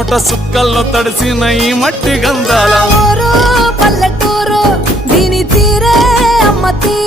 చెమట సుక్కల్లో తడిసిన ఈ మట్టి గంధాల పల్లెటూరు దీని తీరే అమ్మ తీరే